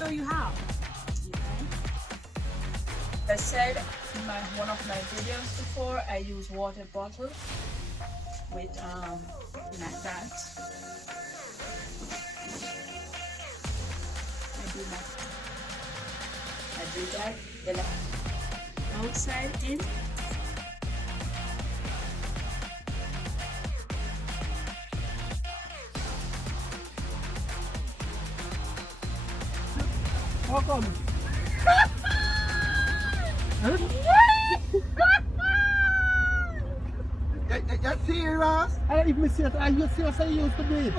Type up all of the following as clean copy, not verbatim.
show you how. I said in one of my videos before, I use water bottle with like that. I do that. Then outside in. Welcome. You're serious? I don't even see it. Are you serious? I used to be.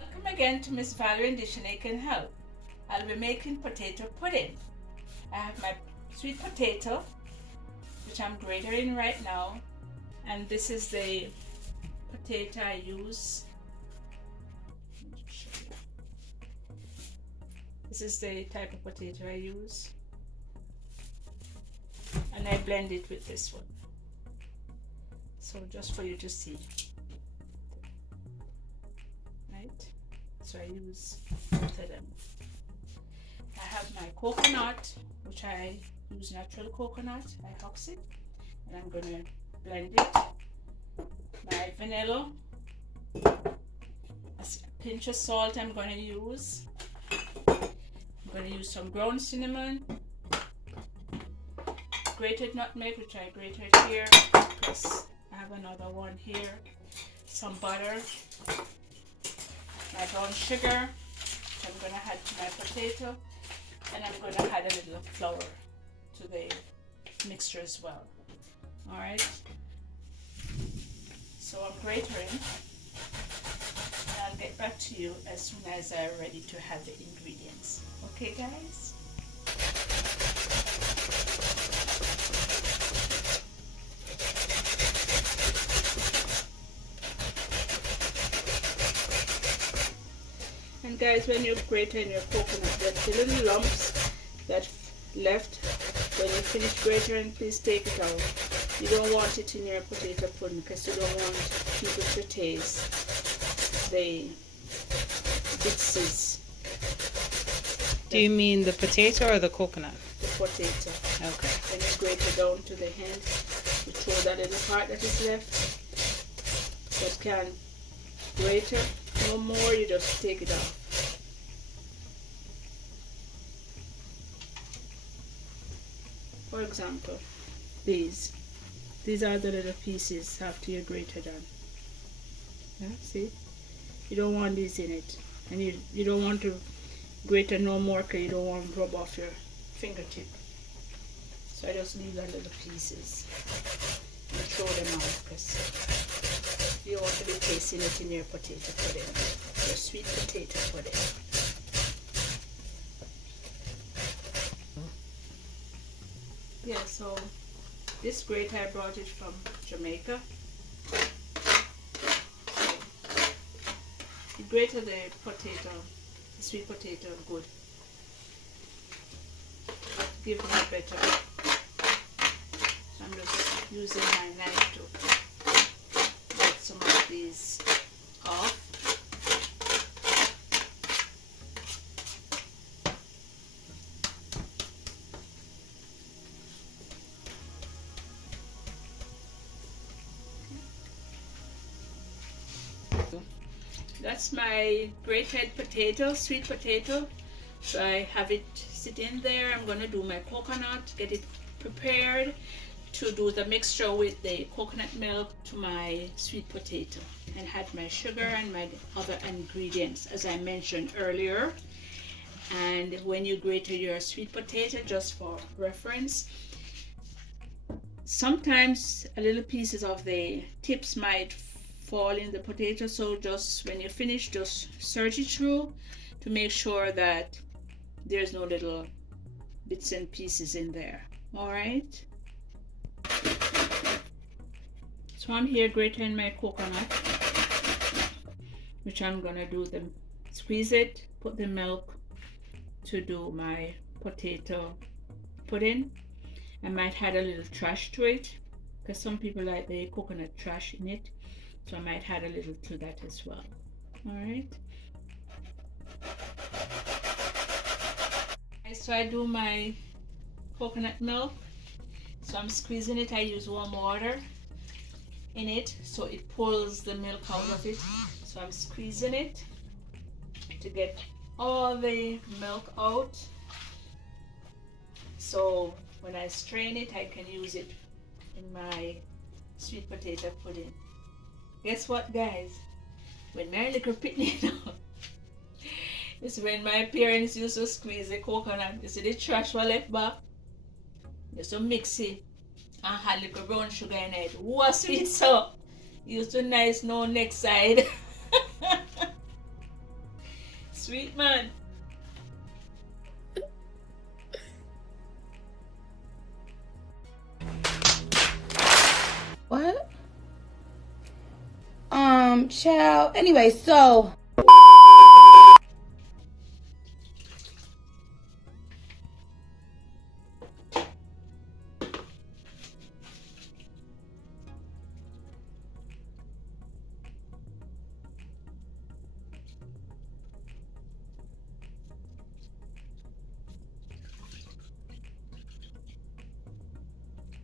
Welcome again to Miss Valrie and the Jamaican Help. I'll be making potato pudding. I have my sweet potato, which I'm grating right now, and this is the potato I use. This is the type of potato I use, and I blend it with this one, so just for you to see, right? So I use both of them. I have my coconut, which I use natural coconut. I husk it, and I'm gonna blend it. My vanilla, a pinch of salt I'm gonna use. I'm gonna use some ground cinnamon, grated nutmeg, which I grated here, plus I have another one here, some butter, my brown sugar, which I'm gonna add to my potato, and I'm gonna add a little flour to the mixture as well. All right, so I'm grating, and I'll get back to you as soon as I'm ready to have the ingredients. Okay, guys? And guys, when you're grating your coconut, there's the little lumps that left. When you finish grating, please take it out. You don't want it in your potato pudding because you don't want people to taste the bits. Do you mean the potato or the coconut? The potato. Okay. Then you grate it down to the end. You throw that little part that is left. That can grate it no more, you just take it out. For example, these are the little pieces after you grate it down. Yeah, see? You don't want these in it. And you don't want to grate it no more because you don't want to rub off your fingertip. So I just leave that little pieces and throw them out because you don't want to be tasting it in your potato pudding, your sweet potato pudding. Yeah, so this grate I brought it from Jamaica. You grated the potato, the sweet potato, good. Give me better. I'm just using my knife to get some of these off. That's my grated potato, sweet potato. So I have it sitting there. I'm going to do my coconut, get it prepared to do the mixture with the coconut milk to my sweet potato, and add my sugar and my other ingredients as I mentioned earlier. And when you grate your sweet potato, just for reference, sometimes a little pieces of the tips might fall in the potato, so just when you finish, just search it through to make sure that there's no little bits and pieces in there. All right, so I'm here grating my coconut, which I'm gonna do the squeeze it, put the milk to do my potato pudding. I might add a little trash to it because some people like the coconut trash in it, so I might add a little to that as well. All right. So I do my coconut milk. So I'm squeezing it. I use warm water in it so it pulls the milk out of it. So I'm squeezing it to get all the milk out. So when I strain it, I can use it in my sweet potato pudding. Guess what, guys? When my little pitney is when my parents used to squeeze the coconut. You see the trash was left back? They used to mix it and had little brown sugar in it. What sweet so? Used to nice no next side. Sweet man. What? Child. Anyway, so.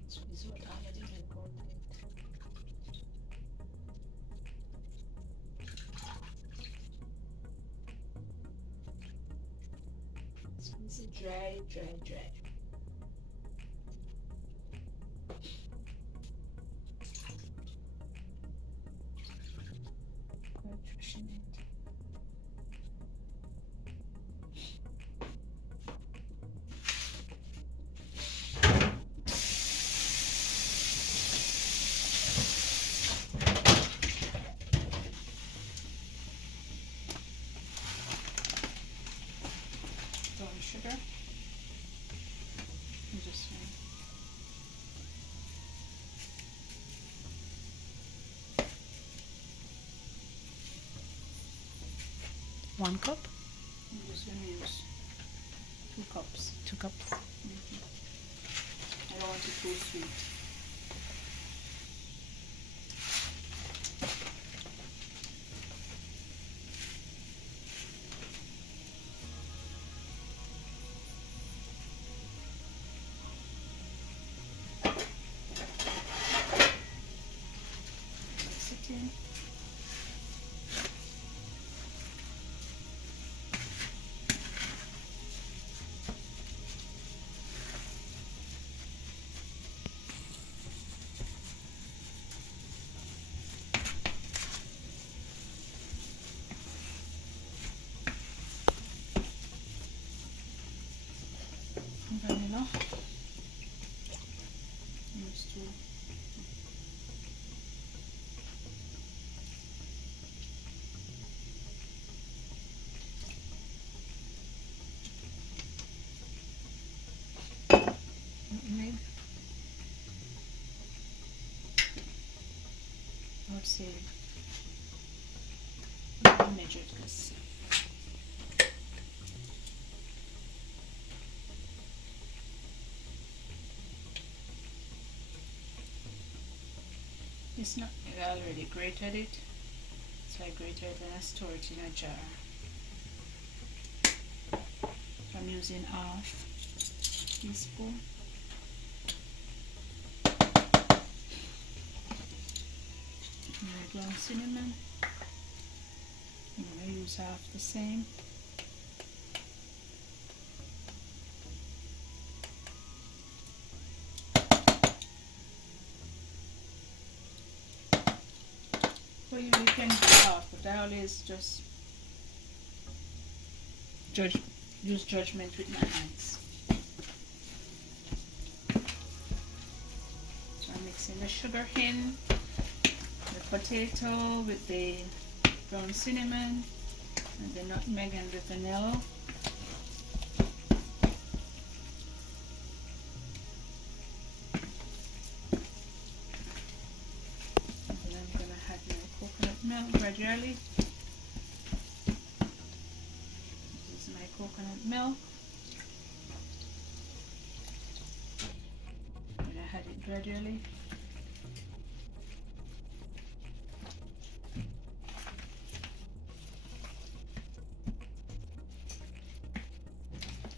Squeeze what all of the milk out of it. Squeeze it dry, dry, dry. Nutrition it. Brown sugar. And just 1 cup? I'm just going to use 2 cups. 2 cups. I don't want it too sweet. Mix it in. Vanilla. Use 2. Nutmeg. I would say measured because it's not, I already grated it, so I grated it and I store it in a jar. So I'm using half teaspoon. Ground cinnamon. I'm going to use half the same. So you can do half, but I always just use judgment with my hands. So I'm mixing the sugar in, the potato with the brown cinnamon, and the nutmeg and the vanilla. And then I'm going to add my coconut milk gradually. This is my coconut milk. gradually.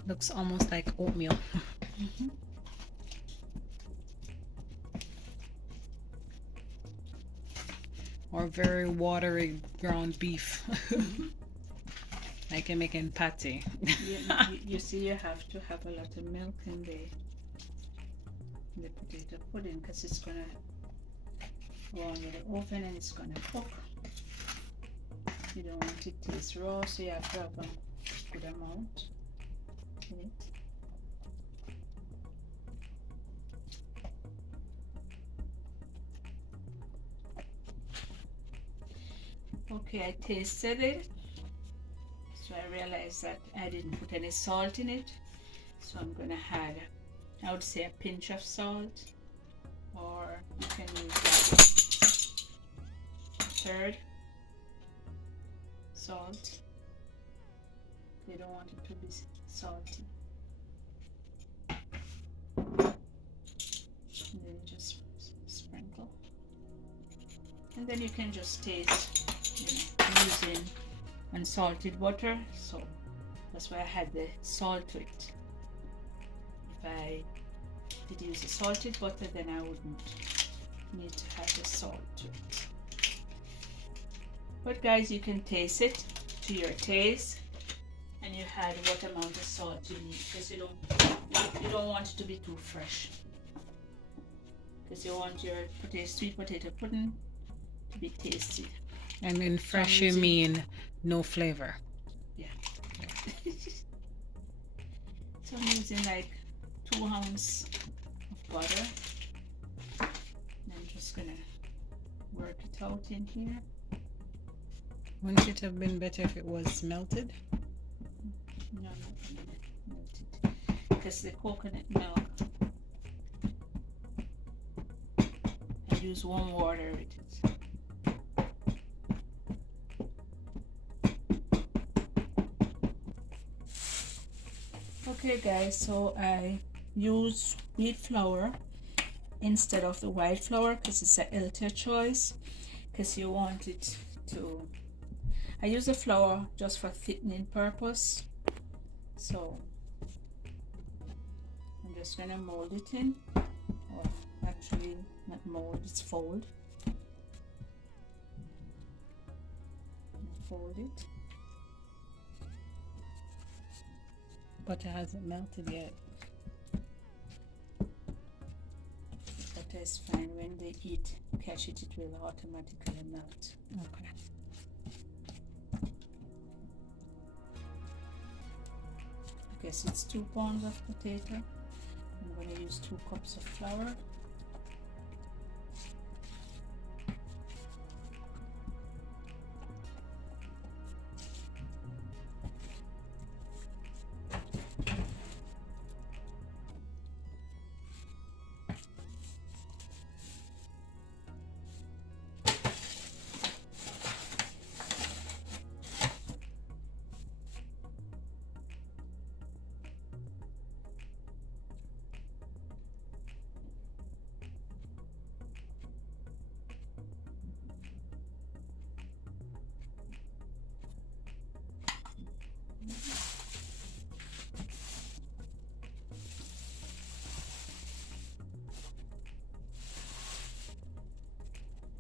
Looks almost like oatmeal. Or very watery ground beef. Like you're making patty. You see, you have to have a lot of milk in the potato pudding because it's gonna go on with the oven and it's gonna cook. You don't want it to taste raw, so you have to have a good amount in it. Okay, I tasted it, so I realized that I didn't put any salt in it, so I'm gonna add, I would say, a pinch of salt, or you can use like a third salt. You don't want it to be salty. And then you just sprinkle, and then you can just taste, I'm using unsalted butter, so that's why I had the salt to it. If I did use the salted butter, then I wouldn't need to have the salt to it. But guys, you can taste it to your taste, and you add what amount of salt you need, because you don't want it to be too fresh, because you want your sweet potato pudding to be tasty. And in fresh you mean no flavor. Yeah. So I'm using like 2 ounces of butter. And I'm just gonna work it out in here. Wouldn't it have been better if it was melted? No, not melted, because the coconut milk, I use warm water with it. Okay guys, so I use wheat flour instead of the white flour because it's a healthier choice, because you want it to, I use the flour just for thickening purpose. So I'm just gonna mold it in, or actually not mold, it's fold. Fold it. Butter hasn't melted yet. Butter is fine. When they catch it, it will automatically melt. Okay. Because it's 2 pounds of potato, I'm going to use 2 cups of flour.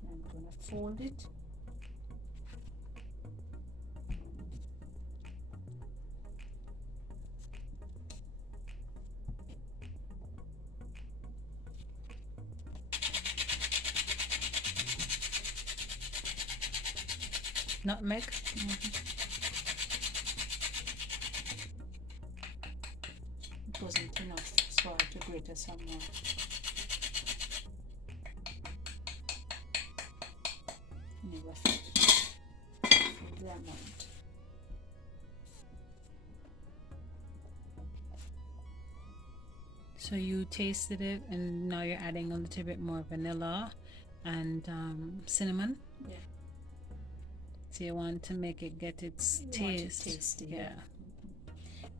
I'm going to fold it. Nutmeg? It wasn't enough, so I had to grate it some more. Never filled the amount. So you tasted it and now you're adding a little bit more vanilla and cinnamon. Yeah. So you want to make it get its You taste. want it tasty, Yeah.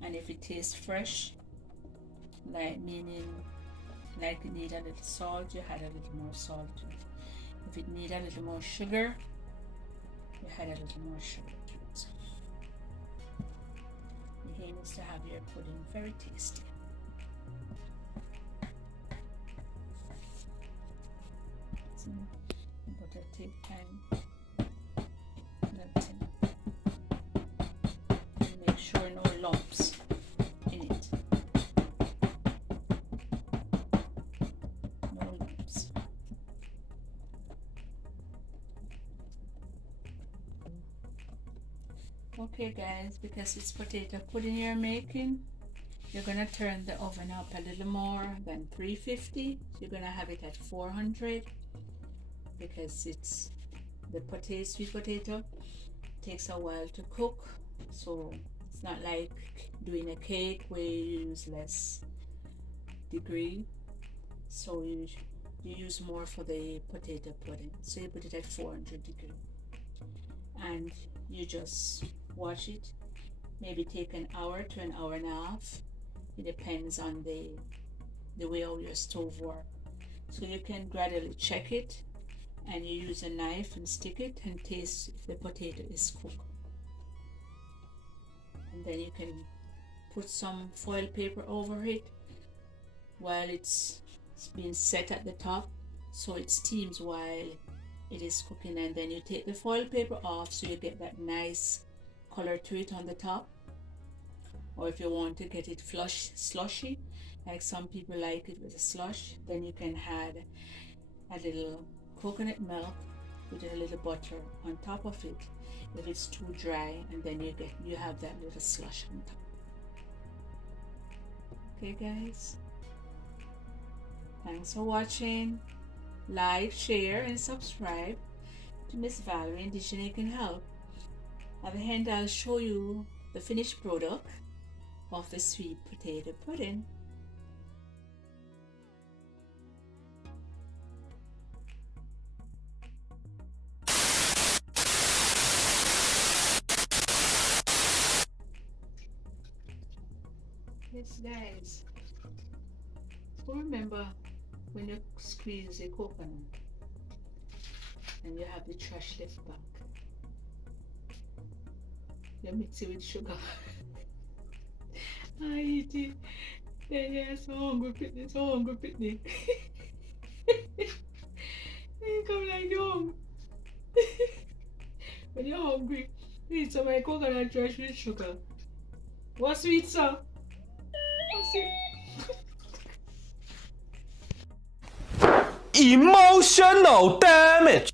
And if it tastes fresh, like meaning like it need a little salt, you add a little more salt to it. If it need a little more sugar, you add a little more sugar to it. The aim is to have your pudding very tasty. So, butter take time melting. And make sure no lumps in it. No lumps. Okay guys, because it's potato pudding you're making, you're gonna turn the oven up a little more than 350. So you're gonna have it at 400 because it's the sweet potato takes a while to cook. So it's not like doing a cake where you use less degree. So you use more for the potato pudding. So you put it at 400 degree and you just watch it. Maybe take an hour to an hour and a half. It depends on the way how your stove works. So you can gradually check it and you use a knife and stick it and taste if the potato is cooked. And then you can put some foil paper over it while it's being set at the top so it steams while it is cooking, and then you take the foil paper off so you get that nice color to it on the top. Or if you want to get it slushy, like some people like it with a slush, then you can add a little coconut milk with a little butter on top of it if it's too dry, and then you have that little slush on top. Okay guys, thanks for watching. Like, share and subscribe to Miss Valrie and the Jamaican Help. At the end I'll show you the finished product of the sweet potato pudding. Yes guys, remember when you squeeze a coconut and you have the trash left back, you mix it with sugar. I eat it. Then you're so hungry, Pitney, so hungry, Pitney. You come like you're hungry. When you're hungry, you eat some of my coconut trash with sugar. What's sweet, sir? What's sweet? Emotional damage.